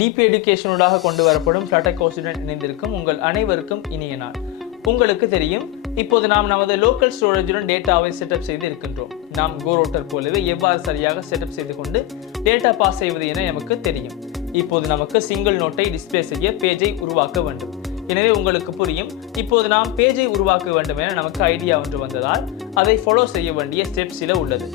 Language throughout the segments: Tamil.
டிபி எடுகேஷனூடாக கொண்டு வரப்படும் ஃப்ளட்டர் கோர்ஸுடன் இணைந்திருக்கும் உங்கள் அனைவருக்கும் இனிய நாள். உங்களுக்கு தெரியும், இப்போது நாம் நமது லோக்கல் ஸ்டோரேஜுடன் டேட்டாவை செட்டப் செய்து இருக்கின்றோம். நாம் கோ ரூட்டர் போலவே எவ்வாறு சரியாக செட்டப் செய்து கொண்டு டேட்டா பாஸ் செய்வது என நமக்கு தெரியும். இப்போது நமக்கு சிங்கிள் நோட்டை டிஸ்பிளே செய்ய பேஜை உருவாக்க வேண்டும். எனவே உங்களுக்கு புரியும், இப்போது நாம் பேஜை உருவாக்க வேண்டும் என நமக்கு ஐடியா ஒன்று வந்ததால் அதை ஃபாலோ செய்ய வேண்டிய ஸ்டெப்ஸ் சில உள்ளது.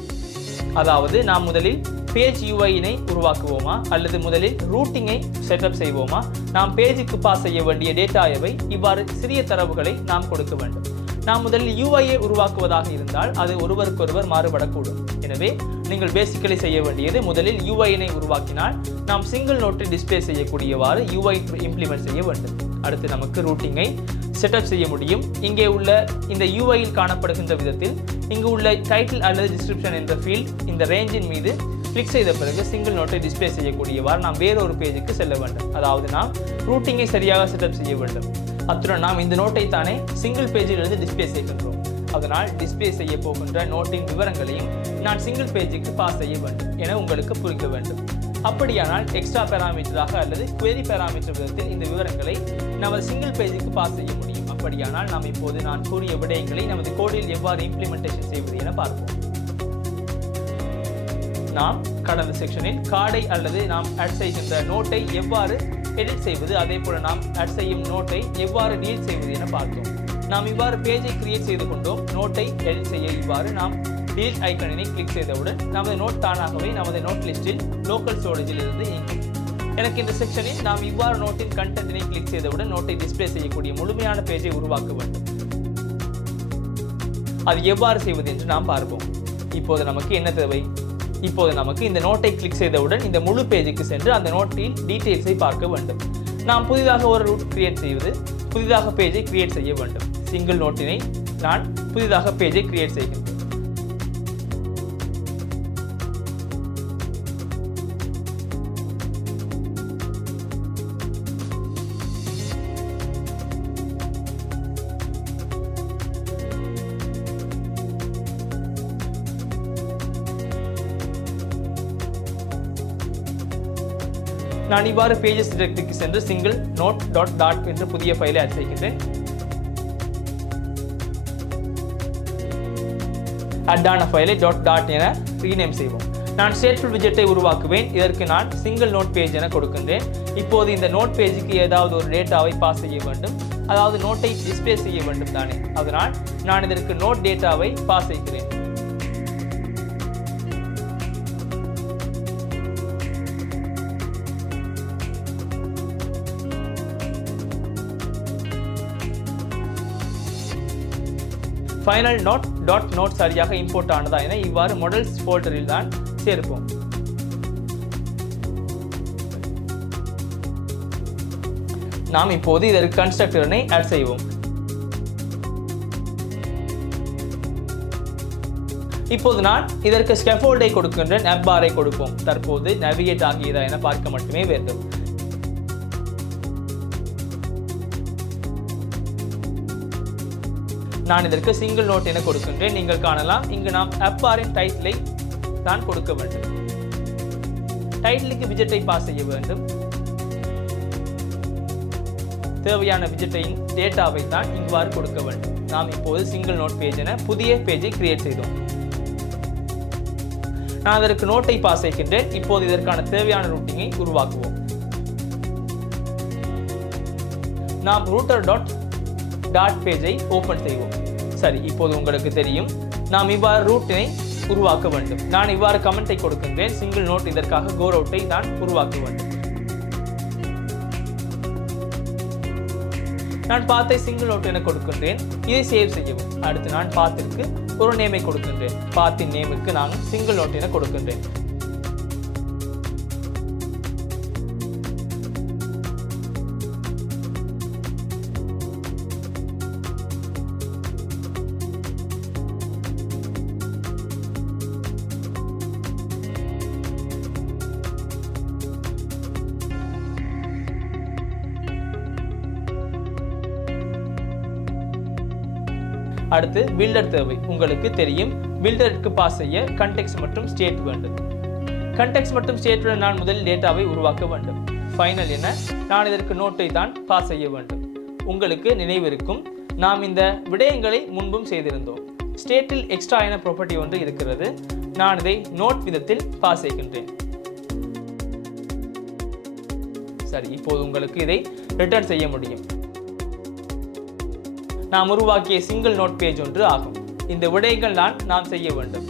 அதாவது நாம் முதலில் பேஜ் யூஐனை உருவாக்குவோமா அல்லது முதலில் ரூட்டிங்கை செட்டப் செய்வோமா? நாம் பேஜுக்கு பாஸ் செய்ய வேண்டிய டேட்டா எவை? இவ்வாறு சிறிய தரவுகளை நாம் கொடுக்க வேண்டும். நாம் முதலில் யூஐயை உருவாக்குவதாக இருந்தால் அது ஒருவருக்கொருவர் மாறுபடக்கூடும். எனவே நீங்கள் பேசிக்கலி செய்ய வேண்டியது, முதலில் யூஐனை உருவாக்கினால் நாம் சிங்கிள் நோட்டில் டிஸ்பிளே செய்யக்கூடியவாறு யூஐ இம்ப்ளிமெண்ட் செய்ய வேண்டும். அடுத்து நமக்கு ரூட்டிங்கை செட்டப் செய்ய முடியும். இங்கே உள்ள இந்த யூஐயில் காணப்படுகின்ற விதத்தில் இங்கு உள்ள டைட்டில் அல்லது டிஸ்கிரிப்ஷன் என்ற ஃபீல்ட் இந்த ரேஞ்சின் மீது கிளிக் செய்த பிறகு சிங்கிள் நோட்டை டிஸ்பிளே செய்யக்கூடியவாறு நாம் வேறொரு பேஜுக்கு செல்ல வேண்டும். அதாவது நாம் ரூட்டிங்கை சரியாக செட்டப் செய்ய வேண்டும். அத்துடன் நாம் இந்த நோட்டை தானே சிங்கிள் பேஜிலிருந்து டிஸ்பிளே செய்கின்றோம். அதனால் டிஸ்பிளே செய்ய போகின்ற நோட்டின் விவரங்களையும் நான் சிங்கிள் பேஜுக்கு பாஸ் செய்ய வேண்டும் என உங்களுக்கு புரிக்க வேண்டும். அப்படியானால் எக்ஸ்ட்ரா பேராமீட்டராக அல்லது query பேராமீட்டர் விதத்தில் இந்த விவரங்களை நமது சிங்கிள் பேஜுக்கு பாஸ் செய்ய முடியும். அப்படியானால் நாம் இப்போது நான் கூறிய விடயங்களை நமது கோடில் எவ்வாறு இம்ப்ளிமெண்டேஷன் செய்வது என பார்ப்போம். நாம் கடந்த செக்ஷனில் கார்டை அல்லது நாம் ஆட் செய்கின்ற நோட்டை எவ்வாறு எடிட் செய்வது, அதே போல நாம் ஆட் செய்யும் நோட்டை எவ்வாறு டீல் செய்வது என பார்த்தோம். நாம் இவ்வாறு பேஜை கிரியேட் செய்து கொண்டோம். நோட்டை எடிட் செய்ய இவ்வாறு நாம் டீல் ஐக்கனினை கிளிக் செய்தவுடன் நமது நோட் தானாகவே நமது நோட் லிஸ்டில் லோக்கல் ஸ்டோரேஜில் இருந்து இயங்கும். எனக்கு இந்த செக்ஷனில் நாம் இவ்வாறு நோட்டின் கண்டென்ட்டினை கிளிக் செய்தவுடன் நோட்டை டிஸ்பிளே செய்யக்கூடிய முழுமையான பேஜை உருவாக்க வேண்டும். அது எவ்வாறு செய்வது என்று நாம் பார்ப்போம். இப்போது நமக்கு என்ன தேவை? இப்போது நமக்கு இந்த நோட்டை கிளிக் செய்தவுடன் இந்த முழு பேஜுக்கு சென்று அந்த நோட்டில் டீட்டெயில்ஸை பார்க்க வேண்டும். நாம் புதிதாக ஒரு ரூட் கிரியேட் செய்வது, புதிதாக பேஜை கிரியேட் செய்ய வேண்டும். சிங்கிள் நோட்டினை நான் புதிதாக பேஜை கிரியேட் செய்கின்றேன். நான் இவ்வாறு பேஜஸ் டிரெக்டரிக்கு சென்று சிங்கிள் நோட் டாட் என்ற புதிய ஃபைலை ஆட் செய்கின்றேன். ஆடான ஃபைலை டாட் என ரீநேம் செய்வோம். நான் ஸ்டேட்ஃபுல் விஜெட்டை உருவாக்குவேன். இதற்கு நான் சிங்கிள் நோட் பேஜ் என கொடுக்கின்றேன். இப்போது இந்த நோட் பேஜுக்கு ஏதாவது ஒரு டேட்டாவை பாஸ் செய்ய வேண்டும், அதாவது நோட்டை டிஸ்பிளே செய்ய வேண்டும் தானே. அதனால் நான் இதற்கு நோட் டேட்டாவை பாஸ் செய்கிறேன். ஃபைனல் நோட் சரியாக இம்போர்ட் ஆனதா என இவ்வாறு மாடல்ஸ் ஃபோல்டரில் தான் சேர்ப்போம். நாம் இப்போது இதற்கு கன்ஸ்ட்ரக்டரை ஆட் செய்வோம். இப்போது நான் இதற்கு ஸ்கேஃபோல்டை கொடுக்கின்றேன், ஆப் பாரை கொடுப்போம். தற்போது நேவிகேட் ஆகியதா என பார்க்க மட்டுமே வேண்டும். நான் இதற்கு சிங்கிள் நோட் என கொடுக்கின்றேன். நீங்கள் காணலாம், இங்கு நாம் ஆப் பாரின் டைட்டிலை தான் கொடுக்க வேண்டும். டைட்டிலுக்கு விஜெட்டை பாஸ் செய்ய வேண்டும். தேவையான விஜெட்டின் டேட்டாவை தான் இவ்வாறு கொடுக்க வேண்டும். நாம் இப்போது சிங்கிள் நோட் பேஜ் என புதிய பேஜை கிரியேட் செய்தோம். நான் அதற்கு நோட்டை பாஸ் செய்கின்றேன். இப்போது இதற்கான தேவையான ரூட்டிங்கை உருவாக்குவோம். நாம் ரூட்டர் டாட் பேஜை ஓபன் செய்வோம். சரி, இப்போது உங்களுக்கு தெரியும், நாம் இவ்வாறு ரூட்டினை உருவாக்க வேண்டும். நான் இவ்வாறு கமெண்டை கொடுக்கின்றேன். சிங்கிள் நோட் இதற்காக கோ ரூட்டை தான் உருவாக்க வேண்டும். நான் பாத்தை சிங்கிள் நோட் என கொடுக்கின்றேன். இதை சேவ் செய்யவும். அடுத்து நான் பாத்திற்கு ஒரு நேமை கொடுக்கின்றேன். பாத்தின் நேமுக்கு நான் சிங்கிள் நோட் என கொடுக்கின்றேன். அடுத்து பில்டர் தேவை. உங்களுக்கு தெரியும், பில்டருக்கு பாஸ் செய்ய கண்டெக்ஸ்ட் மற்றும் ஸ்டேட் வேண்டும். கண்டெக்ஸ்ட் மற்றும் ஸ்டேட்டுடன் நான் முதலில் டேட்டாவை உருவாக்க வேண்டும். ஃபைனல் என நான் இதற்கு நோட்டை தான் பாஸ் செய்ய வேண்டும். உங்களுக்கு நினைவிருக்கும், நாம் இந்த விடயங்களை முன்பும் செய்திருந்தோம். ஸ்டேட்டில் எக்ஸ்ட்ரா என ப்ராப்பர்ட்டி ஒன்று இருக்கிறது. நான் இதை நோட் விதத்தில் பாஸ் செய்கின்றேன். சரி, இப்போது உங்களுக்கு இதை ரிட்டர்ன் செய்ய முடியும். நாம் உருவாக்கிய சிங்கிள் நோட் பேஜ் ஒன்று ஆகும். இந்த விடயங்கள் தான் நாம் செய்ய வேண்டும்.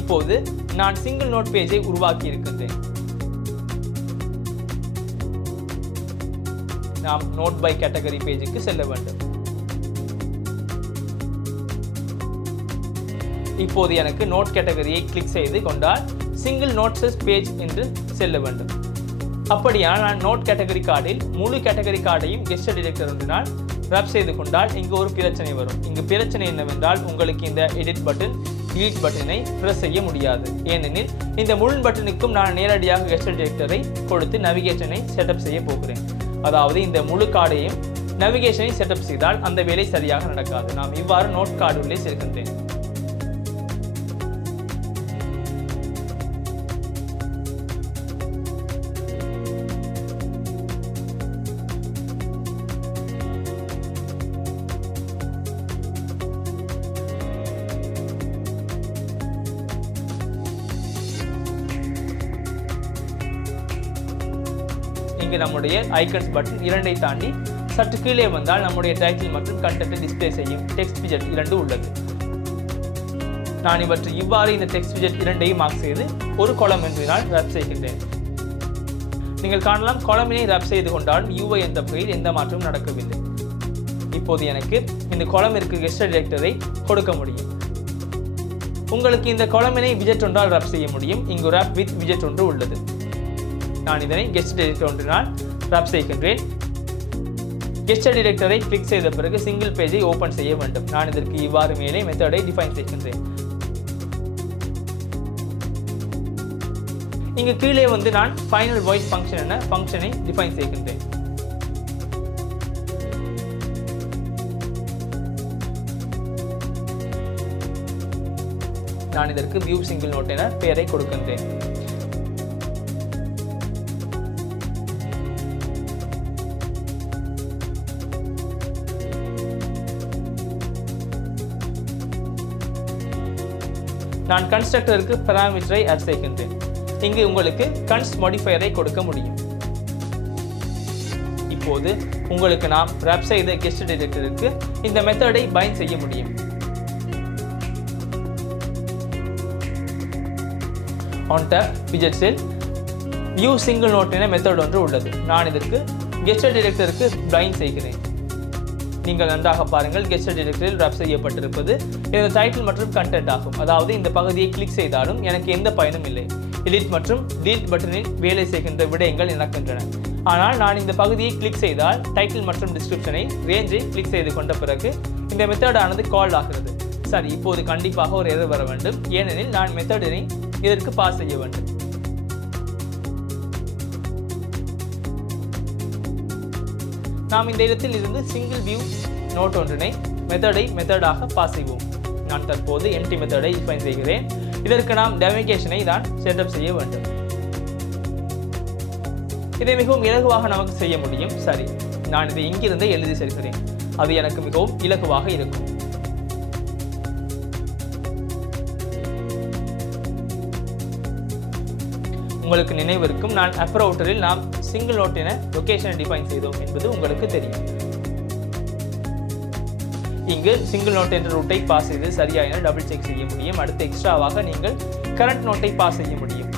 இப்போது நான் சிங்கிள் நோட் பேஜை உருவாக்கி இருக்கின்றேன். நாம் நோட் பை கேட்டகரி பேஜுக்கு செல்ல வேண்டும். இப்போது எனக்கு நோட் கேட்டகரியை கிளிக் செய்து கொண்டால் சிங்கிள் நோட்ஸஸ் பேஜ் என்று செல்ல வேண்டும். அப்படியானால் நான் நோட் கேட்டகரி கார்டில் முழு கேட்டகரி கார்டையும் கெஸ்ட் டிடெக்டர் ஒன்றினால் ரப் செய்து கொண்டால் இங்கு ஒரு பிரச்சனை வரும். இங்கு பிரச்சனை என்னவென்றால், உங்களுக்கு இந்த எடிட் பட்டன் டிலீட் பட்டனை பிரஸ் செய்ய முடியாது. ஏனெனில் இந்த முழு பட்டனுக்கும் நான் நேரடியாக கெஸ்ட் டிடெக்டரை கொடுத்து நவிகேஷனை செட்டப் செய்ய போகிறேன். அதாவது இந்த முழு கார்டையும் நவிகேஷனை செட்டப் செய்தால் அந்த வேலை சரியாக நடக்காது. நாம் இவ்வாறு நோட் கார்டு உள்ளே சேர்க்கின்றேன். இங்கு நம்முடைய ஐக்கன்ஸ் பட்டன் 2ஐ தாண்டி சற்று கீழே வந்தால் நம்முடைய டைட்டில் மற்றும் கண்டென்ட்டை டிஸ்ப்ளே செய்யும் டெக்ஸ்ட் விஜெட் 2 உள்ளது. நான் இவற்றை இவ்வாறு இந்த டெக்ஸ்ட் விஜெட் 2ஐயும் மார்க் செய்து ஒரு காலம் என்றால் ரப் செய்கின்றேன். நீங்கள் காணலாம், காலமினை ரப் செய்து கொண்டாலும் UI என்ற பெயரில் எந்த மாற்றமும் நடக்கவில்லை. இப்போது எனக்கு இந்த காலமிற்கு கெஸ்ட் டிடெக்டரை கொடுக்க முடியும். உங்களுக்கு இந்த காலமினை விஜெட் ஒன்றால் ரப் செய்ய முடியும். இங்கு ரப் வித் விஜெட் ஒன்று உள்ளது. நான் இதனை கெஸ்ட் டிடெக்டர் ஒன்றினால் ரப் செய்கின்றேன். கெஸ்ட் டிடெக்டரை கிளிக் செய்த பிறகு சிங்கிள் பேஜை ஓபன் செய்ய வேண்டும். நான் இதற்கு இவ்வாறு மேலே மெத்தடை டிஃபைன் செய்கின்றேன். இங்கு கீழே வந்து நான் ஃபைனல் வாய்ஸ் ஃபங்க்ஷன் என ஃபங்க்ஷனை டிஃபைன் செய்கின்றேன். நான் இதற்கு வியூ சிங்கிள் நோட் என பெயரை கொடுக்கின்றேன். நான் கன்ஸ்ட்ரக்டருக்கு பாராமீட்டரை ஆட் செய்கின்றேன். இங்கு உங்களுக்கு கன்ஸ்ட் மாடிஃபையரை கொடுக்க முடியும். இப்போது உங்களுக்கு நாம் ரப் செய்த கெஸ்ட் டிடெக்டருக்கு இந்த மெத்தடை பைண்ட் செய்ய முடியும். ஆன் டாப் விஜெட்ஸில் வியூ சிங்கிள் நோட் என மெத்தட் ஒன்று உள்ளது. நான் இதற்கு கெஸ்ட் டிடெக்டருக்கு பைண்ட் செய்கிறேன். நீங்கள் நன்றாக பாருங்கள், கெஸ்ட் டிடெக்டரில் ரப் செய்யப்பட்டிருப்பது இந்த டைட்டில் மற்றும் கண்டென்ட் ஆகும். அதாவது இந்த பகுதியை கிளிக் செய்தாலும் எனக்கு எந்த பயனும் இல்லை. எடிட் மற்றும் டீலிட் பட்டனில் வேலை செய்கின்ற விடயங்கள் நடக்கின்றன. ஆனால் நான் இந்த பகுதியை கிளிக் செய்தால் டைட்டில் மற்றும் டிஸ்கிரிப்ஷனை ரேஞ்சை கிளிக் செய்து கொண்ட பிறகு இந்த மெத்தடானது கால் ஆகிறது. சரி, இப்போது கண்டிப்பாக ஒரு எரர் வர வேண்டும். ஏனெனில் நான் மெத்தடினை இதற்கு பாஸ் செய்ய வேண்டும். நாம் இந்த இடத்தில் இருந்து சிங்கிள் வியூ நோட் ஒன்றினை மெத்தடாக பாஸ் செய்வோம். நான் தற்போது எம்டி மெத்தடை டிஃபைன் செய்கிறேன். இதற்கு நாம் நவிகேஷனை தான் செட்டப் செய்ய வேண்டும். இதை மிகவும் இலகுவாக நமக்கு செய்ய முடியும். சரி, நான் இதை இங்கிருந்து எழுதி செல்கிறேன். அது எனக்கு மிகவும் இலகுவாக இருக்கும். உங்களுக்கு நினைவிருக்கும், நான் அப்பர் அவுட்டரில் நாம் சிங்கிள் நோட் என லொகேஷனை டிஃபைன் செய்தோம் என்பது உங்களுக்கு தெரியும். இங்கு சிங்கிள் நோட் என்ற ரூட்டை பாஸ் செய்து சரியா என டபுள் செக் செய்ய முடியும். அடுத்து எக்ஸ்ட்ராவாக நீங்கள் கரண்ட் நோட்டை பாஸ் செய்ய முடியும்.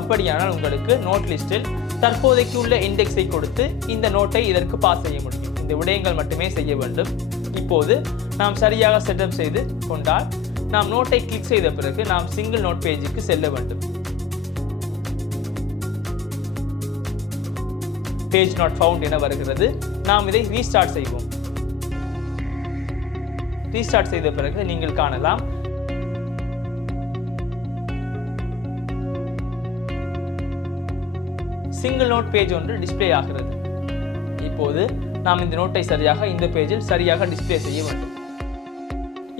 அப்படியானால் உங்களுக்கு நோட் லிஸ்டில் தற்போதைக்கு உள்ள இண்டெக்ஸை கொடுத்து இந்த நோட்டை இதற்கு பாஸ் செய்ய முடியும். இந்த விடயங்கள் மட்டுமே செய்ய வேண்டும். இப்போது நாம் சரியாக செட்டப் செய்து கொண்டால் நாம் நோட்டை கிளிக் செய்த பிறகு நாம் சிங்கிள் நோட் பேஜுக்கு செல்ல வேண்டும். பேஜ் நாட் ஃபவுண்ட் என வருகிறது. நாம் இதை ரீஸ்டார்ட் செய்வோம். ரீஸ்டார்ட் செய்த பிறகு நீங்கள் காணலாம், சிங்கிள் நோட் பேஜ் ஒன்று டிஸ்ப்ளே ஆகிறது. இப்போது நாம் இந்த நோட்டை சரியாக இந்த பேஜில் சரியாக டிஸ்ப்ளே செய்ய வேண்டும்.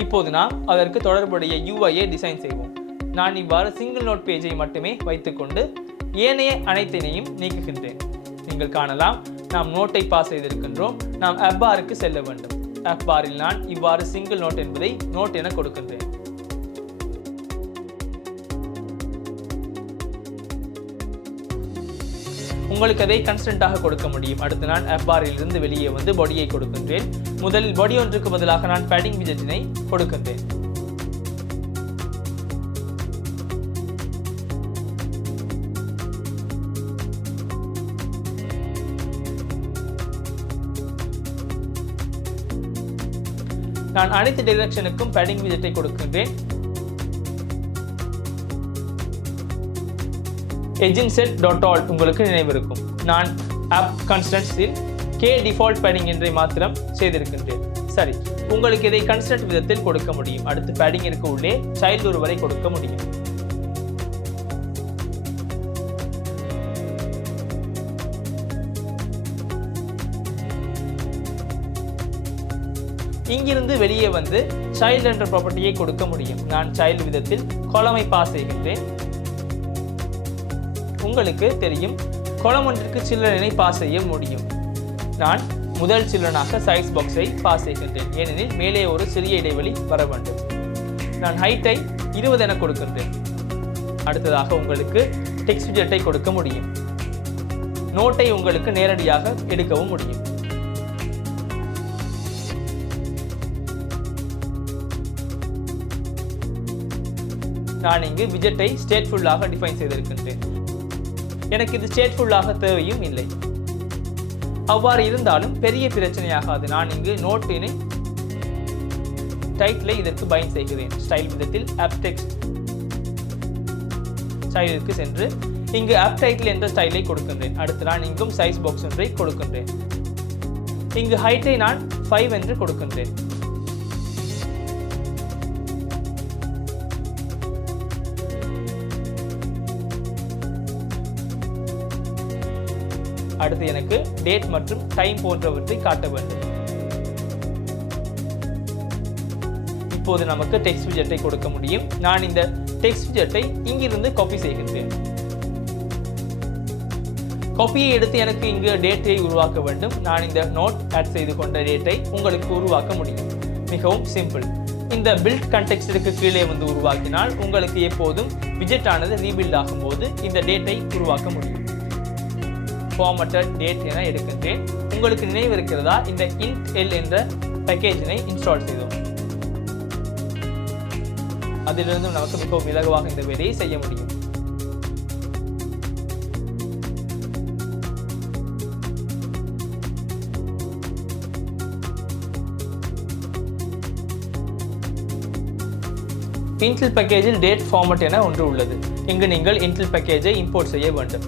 இப்போது நாம் அதற்கு தொடர்புடைய UIயை டிசைன் செய்வோம். நான் இவ்வாறு சிங்கிள் நோட் பேஜை மட்டுமே வைத்துக்கொண்டு ஏனைய அனைத்தினையும் நீக்குகின்றேன். நீங்கள் காணலாம், நாம் நோட்டை பாஸ் செய்திருக்கின்றோம். நாம் ஆப் பாருக்கு செல்ல வேண்டும். ஆப் பாரில் நான் இவ்வாறு சிங்கிள் நோட் என்பதை நோட் என கொடுக்கின்றேன். உங்களுக்கு அதை கன்ஸ்டன்டாக கொடுக்க முடியும். அடுத்து நான் ஆப் பாரில் இருந்து வெளியே வந்து பாடியை கொடுக்கின்றேன். முதலில் பாடி ஒன்றுக்கு பதிலாக நான் பேடிங் விஜெட்டினை கொடுக்கின்றேன். நான் அனைத்து டைரக்ஷனுக்கும் பேடிங் விஜெட்டை கொடுக்கின்றேன். EdgingSet.all உங்களுக்கு நினைவிருக்கும். நான் ஆப் கான்ஸ்டன்ட்ஸில் K டிஃபால்ட் பேடிங் என்றை மாத்திரம் செய்திருக்கின்றேன். சரி, உங்களுக்கு இதை கன்ஸ்டன்ட் விதத்தில் கொடுக்க முடியும். அடுத்து பேடிங்கிற்கு உள்ளே சைல்டு ஒருவரை கொடுக்க முடியும். இங்கிருந்து வெளியே வந்து சைல்டு என்ற ப்ராப்பர்ட்டியை கொடுக்க முடியும். நான் சைல்டு விதத்தில் காலமை பாஸ் செய்கின்றேன். உங்களுக்கு தெரியும், காலம் ஒன்றிற்கு சில்ட்ரனை பாஸ் செய்ய முடியும். நான் முதல் சில்ட்ரனாக சைஸ் பாக்ஸை பாஸ் செய்கின்றேன், ஏனெனில் மேலே ஒரு சிறிய இடைவெளி வர வேண்டும். நான் ஹைட்டை 20 என கொடுக்கின்றேன். அடுத்ததாக உங்களுக்கு டெக்ஸ்ட் விஜெட்டை கொடுக்க முடியும். நோட்டை உங்களுக்கு நேரடியாக எடுக்கவும் முடியும். நான் இங்கு விஜெட்டை ஸ்டேட்ஃபுல்லாக டிஃபைன் செய்திருக்கின்றேன். எனக்கு இது ஸ்டேட்ஃபுல்லாக தேவையும் இல்லை. அவ்வாறு இருந்தாலும் பெரிய பிரச்சனையாகாது. நான் இங்கு நோட்டினை டைட்டிலை இதற்கு பைண்ட் செய்கிறேன். ஸ்டைல் விதத்தில் ஆப் டெக்ஸ்ட் ஸ்டைலிற்கு சென்று இங்கு ஆப் டைட்டில் என்ற ஸ்டைலை கொடுக்கின்றேன். அடுத்து நான் இங்கும் சைஸ் பாக்ஸ் ஒன்றை கொடுக்கின்றேன். இங்கு ஹைட்டை நான் 5 என்று கொடுக்கின்றேன். அடுத்து எனக்கு டேட் மற்றும் டைம் போன்றவற்றை காட்ட வேண்டும். இப்போது நமக்கு டெக்ஸ்ட் விஜெட்டை கொடுக்க முடியும். நான் இந்த டெக்ஸ்ட் விஜெட்டை இங்கிருந்து காப்பி செய்கின்றேன். காப்பியை எடுத்து எனக்கு இங்கு டேட்டை உருவாக்க வேண்டும். நான் இந்த நோட் ஆட் செய்து கொண்ட டேட்டை உங்களுக்கு உருவாக்க முடியும். மிகவும் சிம்பிள். இந்த பில்ட் கண்டெக்ஸ்டுக்கு கீழே வந்து உருவாக்கினால் உங்களுக்கு எப்போதும் விஜெட் ஆனது ரீபில்ட் ஆகும்போது இந்த டேட்டை உருவாக்க முடியும். ஃபார்மட்டட் டேட் என எடுக்கின்றேன். உங்களுக்கு நினைவு இருக்கிறதா, இந்த int_l என்ற பேக்கேஜினை இன்ஸ்டால் செய்தோம். அதிலிருந்து நமக்கு மிகவும் இலகுவாக இந்த வேலையை செய்ய முடியும். Intel பேக்கேஜில் டேட் ஃபார்மட் என ஒன்று உள்ளது. இங்கு நீங்கள் Intel பேக்கேஜை இம்போர்ட் செய்ய வேண்டும்.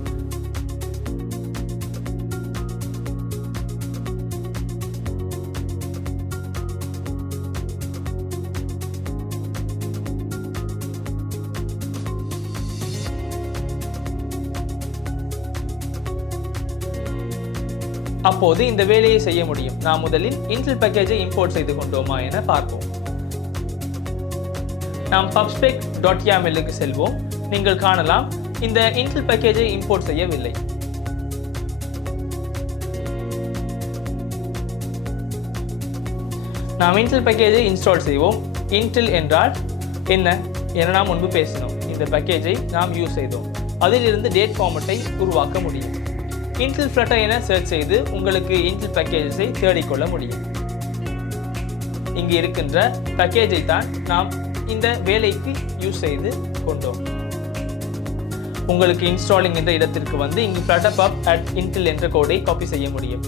அப்போது இந்த வேலையை செய்ய முடியும். நாம் முதலில் Intel பேக்கேஜை இம்போர்ட் செய்து கொண்டோமா என பார்ப்போம். நாம் pubspec.yaml-க்கு செல்வோம். நீங்கள் காணலாம், இந்த Intel பேக்கேஜை இம்போர்ட் செய்யவில்லை. நாம் Intel பேக்கேஜை இன்ஸ்டால் செய்வோம். Intel என்றால் என்ன என நாம் முன்பு பேசினோம். இந்த பேக்கேஜை நாம் யூஸ் செய்தோம். அதிலிருந்து டேட் ஃபார்மட்டை உருவாக்க முடியும். Intel Flutter என சர்ச் செய்து உங்களுக்கு Intel பேக்கேஜஸை தேடிக்கொள்ள முடியும். இங்கு இருக்கின்ற பேக்கேஜை தான் நாம் இந்த வேலைக்கு யூஸ் செய்து கொண்டோம். உங்களுக்கு இன்ஸ்டாலிங் என்ற இடத்திற்கு வந்து இங்கு flutterpub@intel என்ற கோடை காப்பி செய்ய முடியும்.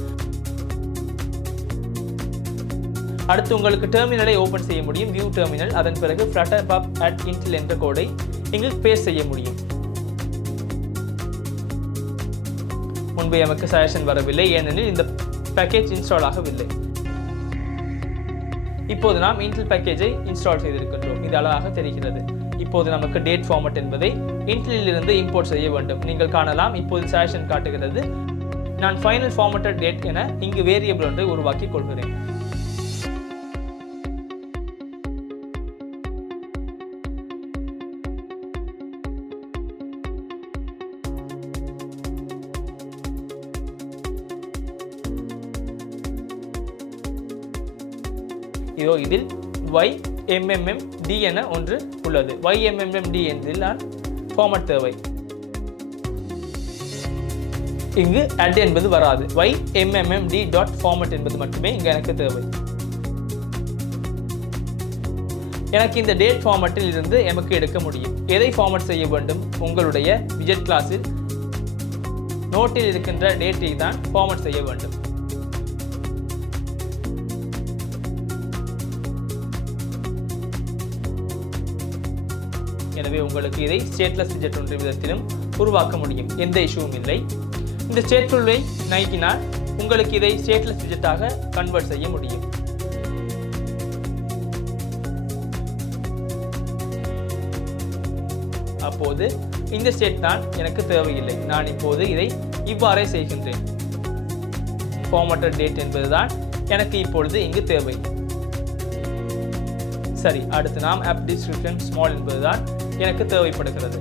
அடுத்து உங்களுக்கு டெர்மினலை ஓபன் செய்ய முடியும், வியூ டெர்மினல். அதன் பிறகு flutterpub@intel என்ற கோடை இங்கு பேஸ்ட் செய்ய முடியும். முன்பு நமக்கு சஜஷன் வரவில்லை, ஏனெனில் இந்த பேக்கேஜ் இன்ஸ்டால் ஆகவில்லை. இப்போது நாம் Intel பேக்கேஜை இன்ஸ்டால் செய்திருக்கின்றோம். இது அழகாக தெரிகிறது. இப்போது நமக்கு டேட் ஃபார்மட் என்பதை Intel-இலிருந்து இம்போர்ட் செய்ய வேண்டும். நீங்கள் காணலாம், இப்போது சஜஷன் காட்டுகிறது நான் ஃபைனல் ஃபார்மேட்டட் டேட் என இங்கு வேரியபிள் ஒன்றை உருவாக்கி கொள்கிறேன். இதோ இதில் YMMMD என ஒன்று உள்ளது. YMMMD என்றில் ஃபார்மட் தேவை. இங்கு add என்பது வராது. YMMMD.format என்பது மட்டுமே இங்கு எனக்கு தேவை. எனக்கு இந்த டேட் ஃபார்மட்டில் இருந்து எமக்கு எடுக்க முடியும். எதை ஃபார்மட் செய்ய வேண்டும்? உங்களுடைய விஜெட் கிளாஸில் நோட்டில் இருக்கின்ற டேட்டை தான் ஃபார்மட் செய்ய வேண்டும். எனவே உங்களுக்கு இதை ஸ்டேட்லெஸ் விஜெட் என்ற விதத்திலும் உருவாக்க முடியும். எந்த இஷ்யூவும் இல்லை. இந்த ஸ்டேட்ஃபுல்லை நீக்கினால் உங்களுக்கு இதை ஸ்டேட்லெஸ் விஜெட்டாக கன்வெர்ட் செய்ய முடியும். அப்போது இந்த ஸ்டேட் தான் எனக்கு தேவையில்லை. நான் இப்போது இதை இவ்வாறே செய்கின்றேன். ஃபார்மட்டட் டேட் என்பதுதான் எனக்கு இப்பொழுது இங்கு தேவை. சரி, அடுத்து நாம் ஆப் டிஸ்கிரிப்ஷன் ஸ்மால் என்பதுதான் எனக்கு தேவைப்படுகிறது.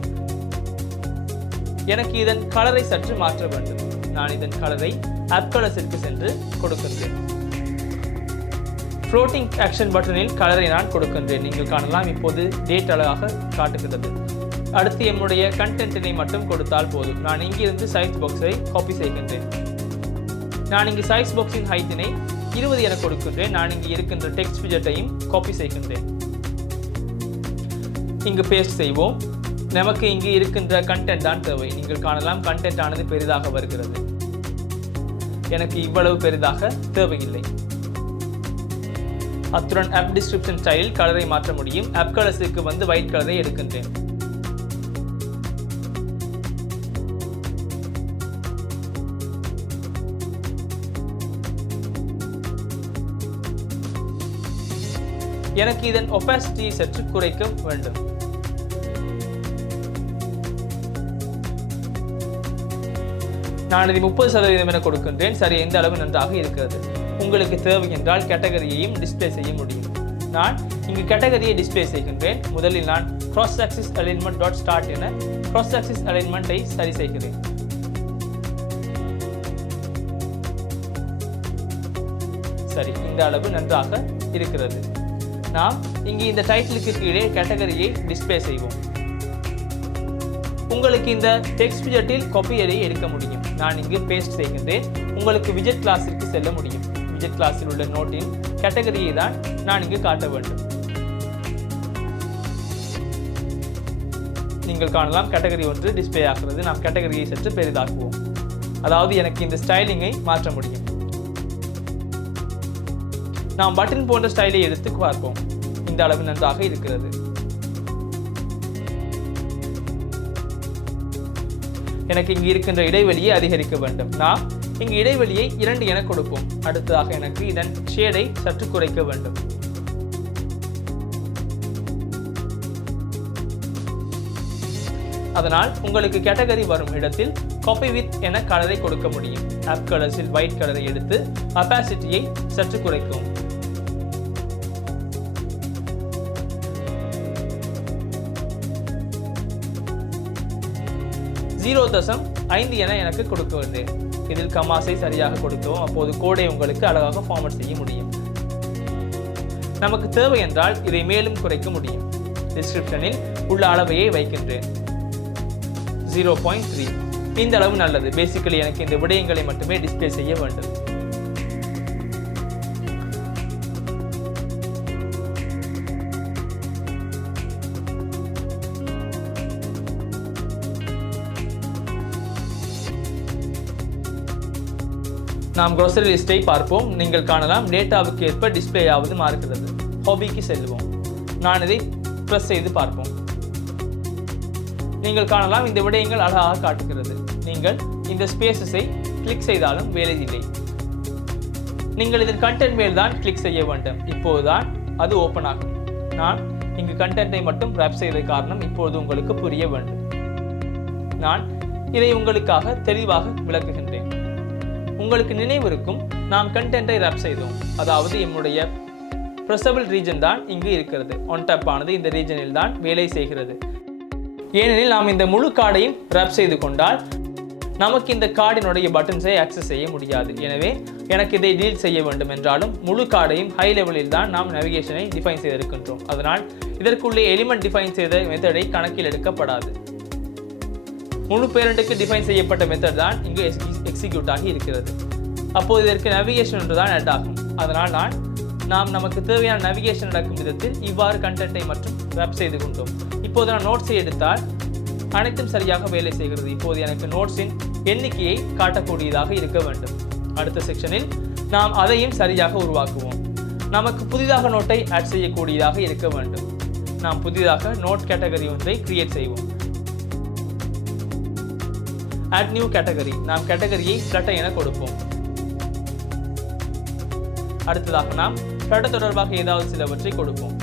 எனக்கு இதன் கலரை சற்று மாற்ற வேண்டும். நான் இதன் கலரை ஆப் கலர்ஸிற்கு சென்று கொடுக்கின்றேன். ஃப்ளோட்டிங் ஆக்ஷன் பட்டனில் கலரை நான் கொடுக்கின்றேன். நீங்கள் காணலாம் இப்போது டேட் அழகாக காட்டுகிறது. அடுத்து என்னுடைய கண்டென்ட்டினை மட்டும் கொடுத்தால் போதும். நான் இங்கிருந்து சைஸ் பாக்ஸை காப்பி செய்கின்றேன். நான் இங்கு சைஸ் பாக்ஸின் ஹைட்டினை 20 என கொடுக்கின்றேன். நான் இங்கு இருக்கின்ற டெக்ஸ்ட் விஜெட்டையும் காப்பி செய்கின்றேன். இங்கு பேஸ்ட் செய்வோம். நமக்கு இங்கு இருக்கின்ற கண்டென்ட் தான் தேவை. நீங்கள் காணலாம் கண்டென்ட் ஆனது பெரிதாக வருகிறது. எனக்கு இவ்வளவு பெரிதாக தேவையில்லை. அத்துடன் ஆப் டிஸ்கிரிப்ஷன் ஸ்டைலில் கலரை மாற்ற முடியும். ஆப் கலர்ஸுக்கு வந்து ஒயிட் கலரை எடுக்கின்றேன். எனக்கு இதன் ஒபாசிட்டி சற்று குறைக்க வேண்டும். நான் இதை 30% என கொடுக்கின்றேன். சரி, எந்த அளவு நன்றாக இருக்கிறது. உங்களுக்கு தேவை என்றால் கேட்டகரியையும் டிஸ்பிளே செய்ய முடியும். நான் இங்கு கேட்டகரியை டிஸ்பிளே செய்கின்றேன். முதலில் நான் cross axis alignment dot start என cross axis alignment-ஐ சரி செய்கிறேன். சரி, இந்த அளவு நன்றாக இருக்கிறது. நாம் இங்கு இந்த டைட்டிலுக்கு கீழே கேட்டகரியை டிஸ்பிளே செய்வோம். உங்களுக்கு இந்த டெக்ஸ்ட் விஜெட்டில் காப்பியை எடுக்க முடியும். நான் இங்கு பேஸ்ட் செய்கின்றேன். உங்களுக்கு விஜெட் கிளாஸிற்கு செல்ல முடியும். விஜெட் கிளாஸில் உள்ள நோட்டின் கேட்டகரியை தான் நான் இங்கு காட்ட வேண்டும். நீங்கள் காணலாம் கேட்டகரி ஒன்று டிஸ்பிளே ஆகிறது. நாம் கேட்டகரியை சற்று பெரிதாக்குவோம். அதாவது எனக்கு இந்த ஸ்டைலிங்கை மாற்ற முடியும். நாம் பட்டன் போன்ற ஸ்டைலை எடுத்து பார்ப்போம். இந்த அளவு நன்றாக இருக்கிறது. எனக்கு இங்கு இருக்கின்ற இடைவெளியை அதிகரிக்க வேண்டும். நாம் இங்கு இடைவெளியை 2 என கொடுப்போம். அடுத்ததாக எனக்கு இதன் ஷேடை சற்று குறைக்க வேண்டும். அதனால் உங்களுக்கு கேட்டகரி வரும் இடத்தில் காப்பி வித் என கலரை கொடுக்க முடியும். ஆப் கலர்ஸில் ஒயிட் கலரை எடுத்து ஒபாசிட்டியை சற்று குறைக்கவும். 0.5 என எனக்கு கொடுக்க வேண்டும். இதில் கமாஸை சரியாக கொடுக்கவும். அப்போது கோடை உங்களுக்கு அழகாக ஃபார்மட் செய்ய முடியும். நமக்கு தேவை என்றால் இதை மேலும் குறைக்க முடியும். டிஸ்கிரிப்ஷனில் உள்ள அளவையை வைக்கின்றேன். 0.3. இந்த அளவு நல்லது. பேசிக்கலி எனக்கு இந்த விடயங்களை மட்டுமே டிஸ்பிளே செய்ய வேண்டும். நாம் grocery லிஸ்டை பார்ப்போம். நீங்கள் காணலாம் டேட்டாவுக்கு ஏற்ப டிஸ்பிளே ஆவது மாறுகிறது. ஹாபிக்கு செல்வோம். நான் இதை பிரஸ் செய்து பார்ப்போம். நீங்கள் காணலாம் இந்த விடயங்கள் அழகாக காட்டுகிறது. நீங்கள் இந்த ஸ்பேசஸை கிளிக் செய்தாலும் வேலை இல்லை. நீங்கள் இதன் கண்டென்ட் மேல் தான் கிளிக் செய்ய வேண்டும். இப்போதுதான் அது ஓபன் ஆகும். நான் இங்கு கண்டென்ட்டை மட்டும் ரேப் செய்த காரணம் இப்போது உங்களுக்கு புரிய வேண்டும். நான் இதை உங்களுக்காக தெளிவாக விளக்குகின்றேன். உங்களுக்கு நினைவிருக்கும் நாம் கண்டென்ட்டை ரேப் செய்தோம். அதாவது நம்முடைய ப்ரெஸபிள் ரீஜன் தான் இங்கு இருக்கிறது. ஒன் டேப் ஆனது இந்த ரீஜனில் தான் வேலை செய்கிறது. ஏனெனில் நாம் இந்த முழு கார்டையும் ரேப் செய்து கொண்டால் நமக்கு இந்த கார்டினுடைய பட்டன்ஸை ஆக்சஸ் செய்ய முடியாது. எனவே எனக்கு இதை டீல் செய்ய வேண்டும் என்றாலும் முழு கார்டையும் ஹை லெவலில் தான் நாம் நேவிகேஷனை டிஃபைன் செய்திருக்கின்றோம். அதனால் இதற்குள்ளே எலிமெண்ட் டிஃபைன் செய்த மெத்தடை கணக்கில் எடுக்கப்படாது. முழு பேரண்ட்டுக்கு டிஃபைன் செய்யப்பட்ட மெத்தட் தான் இங்கு எக்ஸிக்யூட் ஆகி இருக்கிறது. அப்போது இதற்கு நேவிகேஷன் ஒன்று தான் ஆட் ஆகும். அதனால் நாம் நமக்கு தேவையான நேவிகேஷன் நடக்கும் விதத்தில் இவ்வாறு கண்டென்ட்டை மற்றும் ரேப் செய்து கொண்டோம். இப்போது நான் நோட்ஸை எடுத்தால் அனைத்தும் சரியாக வேலை செய்கிறது. இப்போது எனக்கு நோட்ஸின் எண்ணிக்கையை காட்டக்கூடியதாக இருக்க வேண்டும். அடுத்த செக்ஷனில் நாம் அதையும் சரியாக உருவாக்குவோம். நமக்கு புதிதாக நோட்டை ஆட் செய்யக்கூடியதாக இருக்க வேண்டும். நாம் புதிதாக நோட் கேட்டகரி ஒன்றை கிரியேட் செய்வோம். Add new category. நாம் கேட்டகரியை ஃப்ளட்டர் என கொடுப்போம். அடுத்ததாக நாம் ஃப்ளட்டர் தொடர்பாக ஏதாவது சிலவற்றை கொடுப்போம்.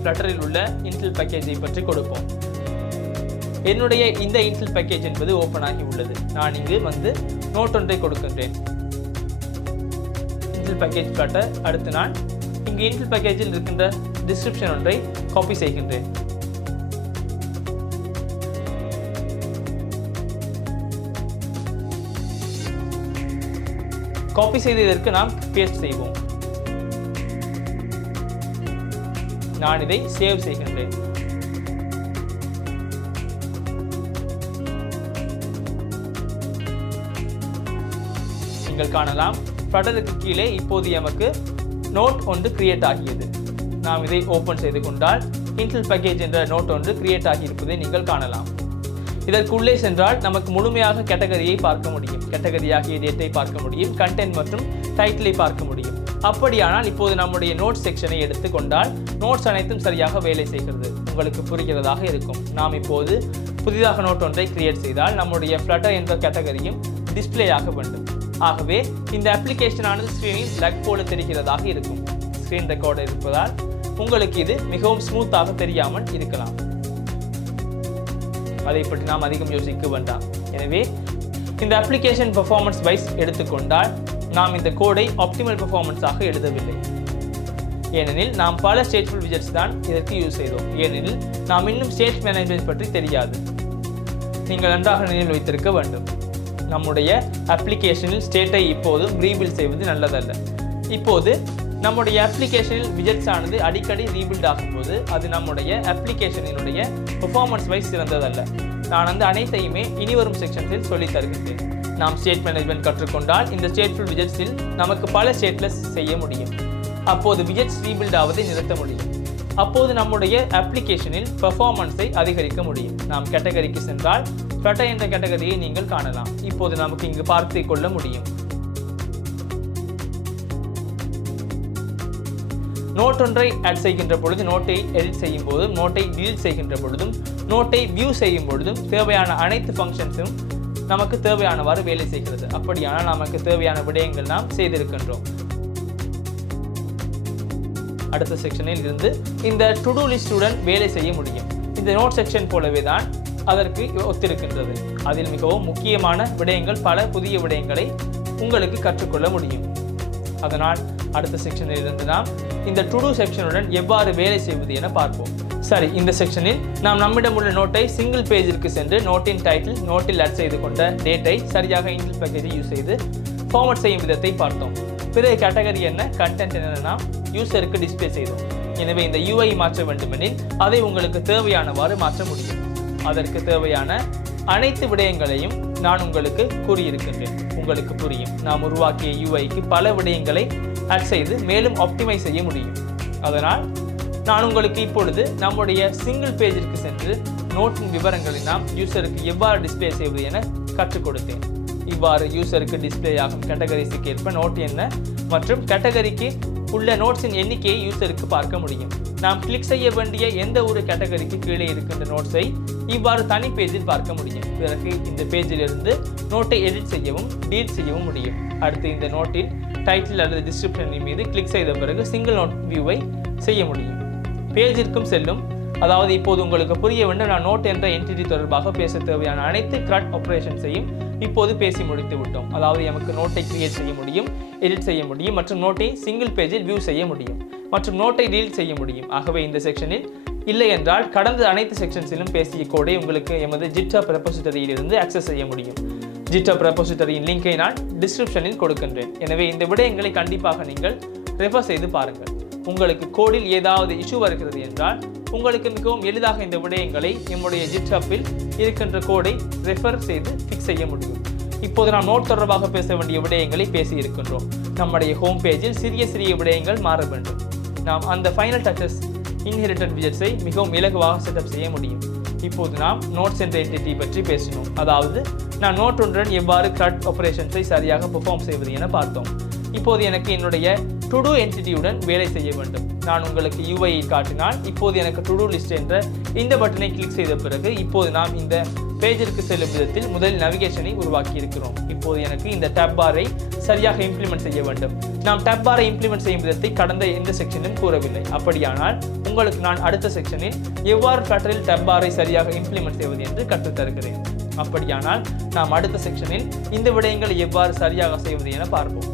ஃப்ளட்டரில் உள்ள இன்டில் பேக்கேஜை பற்றி கொடுப்போம். என்னுடைய இந்த இன்டில் பேக்கேஜ் என்பது ஓப்பன் ஆகி உள்ளது. நான் இங்கு வந்து நோட் ஒன்றை கொடுக்கின்றேன். இன்டில் பேக்கேஜ் ஃப்ளட்டர். அடுத்து நான் இங்கு இன்டில் பேக்கேஜில் இருக்கின்ற டிஸ்கிரிப்ஷன் ஒன்றை காப்பி செய்கின்றேன். காப்பி செய்ததற்கு நாம் பேஸ்ட் செய்வோம். நான் இதை சேவ் செய்கின்றேன். நீங்கள் காணலாம் ஃப்ளட்டருக்கு கீழே இப்போது நமக்கு நோட் ஒன்று கிரியேட் ஆகியது. நாம் இதை ஓபன் செய்து கொண்டால் இன்டில் பேக்கேஜ் என்ற நோட் ஒன்று கிரியேட் ஆகியிருப்பதை நீங்கள் காணலாம். இதற்கு உள்ளே சென்றால் நமக்கு முழுமையாக கேட்டகரியை பார்க்க முடியும். கேட்டகரியாகிய டேட்டை பார்க்க முடியும். கண்டென்ட் மற்றும் டைட்டிலை பார்க்க முடியும். அப்படியானால் இப்போது நம்முடைய நோட்ஸ் செக்ஷனை எடுத்துக்கொண்டால் நோட்ஸ் அனைத்தும் சரியாக வேலை செய்கிறது. உங்களுக்கு புரிகிறதாக இருக்கும். நாம் இப்போது புதிதாக நோட் ஒன்றை கிரியேட் செய்தால் நம்முடைய ஃப்ளட்டர் என்ற கேட்டகரியும் டிஸ்பிளே ஆக வேண்டும். ஆகவே இந்த அப்ளிகேஷன் ஆனது ஸ்கிரீனில் லக் போல தெரிகிறதாக இருக்கும். ஸ்கிரீன் ரெக்கார்டர் இருப்பதால் உங்களுக்கு இது மிகவும் ஸ்மூத்தாக தெரியாமல் இருக்கலாம். அதை பற்றி நாம் அதிகம் யோசிக்க வேண்டாம். எனவே இந்த அப்ளிகேஷன் பெர்ஃபார்மன்ஸ் வைஸ் எடுத்துக்கொண்டால் நாம் இந்த கோடை ஆப்டிமல் பெர்ஃபார்மன்ஸாக எழுதவில்லை. ஏனெனில் நாம் பல ஸ்டேட்ஃபுல் விஜெட்ஸ் தான் இதற்கு யூஸ் செய்தோம். ஏனெனில் நாம் இன்னும் ஸ்டேட் மேனேஜ்மெண்ட் பற்றி தெரியாது. நீங்கள் நன்றாக நினைவில் வைத்திருக்க வேண்டும். நம்முடைய அப்ளிகேஷனில் ஸ்டேட்டை இப்போதும் ரீபில்ட் செய்வது நல்லதல்ல. இப்போது நம்முடைய அப்ளிகேஷனில் விஜெட்ஸ் ஆனது அடிக்கடி ரீபில்ட் ஆகும்போது அது நம்முடைய அப்ளிகேஷனினுடைய பெர்ஃபார்மன்ஸ் வைஸ் சிறந்ததல்ல. நான் அந்த அனைத்தையுமே இனிவரும் செக்ஷன்ஸில் சொல்லி தருகின்றேன். நாம் ஸ்டேட் மேனேஜ்மெண்ட் கற்றுக்கொண்டால் இந்த ஸ்டேட்ஃபுல் விஜெட்ஸில் நமக்கு பல ஸ்டேட்லெஸ் செய்ய முடியும். அப்போது விஜெட்ஸ் ரீபில்ட் ஆவதை நிறுத்த முடியும். அப்போது நம்முடைய அப்ளிகேஷனில் பெர்ஃபார்மன்ஸை அதிகரிக்க முடியும். நாம் கேட்டகரிக்கு சென்றால் ஃப்ளட்டர் என்ற கேட்டகரியை நீங்கள் காணலாம். இப்போது நமக்கு இங்கு பார்த்து கொள்ள முடியும். நோட் ஒன்றை ஆட் செய்கின்ற பொழுது, நோட்டை எடிட் செய்யும் போதும், நோட்டை டீல் செய்கின்ற பொழுதும், நோட்டை வியூ செய்யும் பொழுதும் தேவையான அனைத்து ஃபங்க்ஷன்ஸும் நமக்கு தேவையானவாறு வேலை செய்கிறது. அப்படியானால் நமக்கு தேவையான விடயங்கள் நாம் செய்திருக்கின்றோம். அடுத்த செக்ஷனில் இருந்து இந்த டு டூ லிஸ்டுடன் வேலை செய்ய முடியும். இந்த நோட் செக்ஷன் போலவே தான் அதற்கு ஒத்திருக்கின்றது. அதில் மிகவும் முக்கியமான விடயங்கள், பல புதிய விடயங்களை உங்களுக்கு கற்றுக்கொள்ள முடியும். அதனால் அடுத்த செக்ஷனில் இருந்து நாம் இந்த டு டூ செக்ஷனுடன் எவ்வாறு வேலை செய்வது என பார்ப்போம். சரி, இந்த செக்ஷனில் நாம் நம்மிடம் உள்ள நோட்டை சிங்கிள் பேஜிற்கு சென்று நோட்டின் டைட்டில், நோட்டில் ஆட் செய்து கொண்ட டேட்டை சரியாக இன்டில் பேக்கேஜை யூஸ் செய்து ஃபார்மட் செய்யும் விதத்தை பார்த்தோம். பிறகு கேட்டகரி என்ன, கண்டென்ட் என்ன நாம் யூசருக்கு டிஸ்பிளே செய்தோம். எனவே இந்த UI மாற்ற வேண்டுமெனில் அதை உங்களுக்கு தேவையானவாறு மாற்ற முடியும். அதற்கு தேவையான அனைத்து விடயங்களையும் நான் உங்களுக்கு கூறியிருக்கின்றேன். உங்களுக்கு புரியும். நாம் உருவாக்கிய UIக்கு பல விடயங்களை ஆட் செய்து மேலும் ஆப்டிமைஸ் செய்ய முடியும். அதனால் நான் உங்களுக்கு இப்பொழுது நம்முடைய சிங்கிள் பேஜிற்கு சென்று நோட்டின் விவரங்களை நாம் யூசருக்கு எவ்வாறு டிஸ்பிளே செய்வது என கற்றுக் கொடுத்தேன். இவ்வாறு யூசருக்கு டிஸ்பிளே ஆகும் கேட்டகரிஸுக்கு ஏற்ப நோட் என்ன மற்றும் கேட்டகரிக்கு உள்ள நோட்ஸின் எண்ணிக்கையை யூசருக்கு பார்க்க முடியும். நாம் கிளிக் செய்ய வேண்டிய எந்த ஒரு கேட்டகரிக்கு கீழே இருக்கின்ற நோட்ஸை இவ்வாறு தனி பேஜில் பார்க்க முடியும். பிறகு இந்த பேஜிலிருந்து நோட்டை எடிட் செய்யவும் டீட் செய்யவும் முடியும். அடுத்து இந்த நோட்டில் டைட்டில் அல்லது டிஸ்கிரிப்ஷனின் மீது கிளிக் செய்த பிறகு சிங்கிள் நோட் வியூவை செய்ய முடியும். பேஜிற்கும் செல்லும் அதாவது இப்போது உங்களுக்கு புரிய வேண்டும், நான் நோட் என்ற என்டிட்டி தொடர்பாக பேச தேவையான அனைத்து CRUD ஆபரேஷன்ஸையும் இப்போது பேசி முடித்து விட்டோம். அதாவது நமக்கு நோட்டை கிரியேட் செய்ய முடியும், எடிட் செய்ய முடியும் மற்றும் நோட்டை சிங்கிள் பேஜில் வியூ செய்ய முடியும் மற்றும் நோட்டை டீல் செய்ய முடியும். ஆகவே இந்த செக்ஷனில் இல்லை என்றால் கடந்த அனைத்து செக்ஷன்ஸிலும் பேசிய கோடை உங்களுக்கு எமது GitHub ரெபோசிட்டரியிலிருந்து ஆக்சஸ் செய்ய முடியும். GitHub ரெபோசிட்டரியின் லிங்கை நான் டிஸ்கிரிப்ஷனில் கொடுக்கின்றேன். எனவே இந்த விடயங்களை கண்டிப்பாக நீங்கள் ரெஃபர் செய்து பாருங்கள். உங்களுக்கு கோடில் ஏதாவது இஷ்யூ வருகிறது என்றால் உங்களுக்கு மிகவும் எளிதாக இந்த விடயங்களை நம்முடைய GitHubல் இருக்கின்ற கோடை ரெஃபர் செய்து ஃபிக்ஸ் செய்ய முடியும். இப்போது நாம் நோட் தொடர்பாக பேச வேண்டிய விடயங்களை பேசி இருக்கின்றோம். நம்முடைய ஹோம் பேஜில் சிறிய சிறிய விடயங்கள் மாற வேண்டும். நாம் அந்த ஃபைனல் டச்சஸ் இன்ஹெரிட்டட் விஜெட்ஸை மிகவும் இலகுவாக செட்டப் செய்ய முடியும். இப்போது நாம் நோட்ஸ் என்ற என்டிட்டி பற்றி பேசினோம். அதாவது நான் நோட் ஒன்றுடன் எவ்வாறு CRUD ஆபரேஷன்ஸை சரியாக பெர்ஃபார்ம் செய்வது என பார்த்தோம். இப்போது எனக்கு என்னுடைய டு டூ என்டிட்டியுடன் வேலை செய்ய வேண்டும். நான் உங்களுக்கு UI காட்டினால் இப்போது எனக்கு டு டூ லிஸ்ட் என்ற இந்த பட்டனை கிளிக் செய்த பிறகு இப்போது நாம் இந்த பேஜிற்கு செல்லும் விதத்தில் முதல் நவிகேஷனை உருவாக்கி இருக்கிறோம். இப்போது எனக்கு இந்த டேப் பாரை சரியாக இம்ப்ளிமெண்ட் செய்ய வேண்டும். நாம் டேப் பாரை இம்ப்ளிமெண்ட் செய்யும் விதத்தை கடந்த எந்த செக்ஷனிலும் கூறவில்லை. அப்படியானால் உங்களுக்கு நான் அடுத்த செக்ஷனில் எவ்வாறு Flutterல் டேப் பாரை சரியாக இம்ப்ளிமெண்ட் செய்வது என்று கற்றுத் தருகிறேன். அப்படியானால் நாம் அடுத்த செக்ஷனில் இந்த விடயங்களை எவ்வாறு சரியாக செய்வது என பார்ப்போம்.